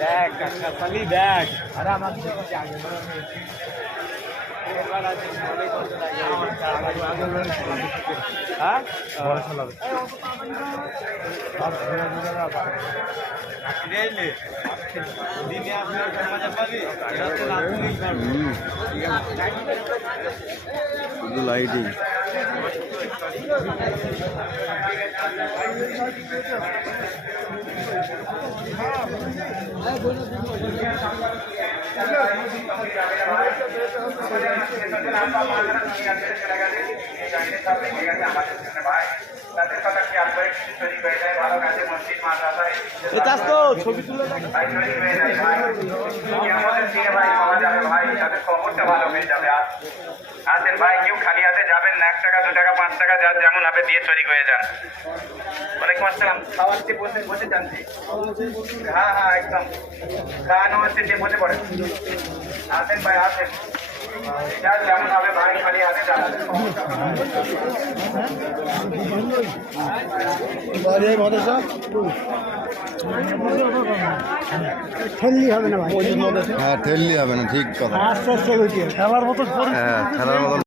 দেখ কাকা খালি দেখ আরে আমার আগে শুধু লাইটিং ছবি তুলে আসেন ভাই, কেউ খালি হাতে যাবেন না। 1 টাকা 2 টাকা 5 টাকা যার যেমন হবে দিয়ে তৈরি হয়ে যান। অনেক আসসালাম। খাওয়াচ্ছি বসে বসে জানছি। হ্যাঁ হ্যাঁ একদম খাওয়ানো হচ্ছে, যে বসে পড়ে। আসেন ভাই আসেন, যার যেমন হবে ভাই, খালি হাতে যাবেন। ঠেললি হবে না ভাই, হ্যাঁ ঠেললি হবে না, ঠিক কথা। আস্তে আস্তে খেলার মতো হ্যাঁ খেলার মতো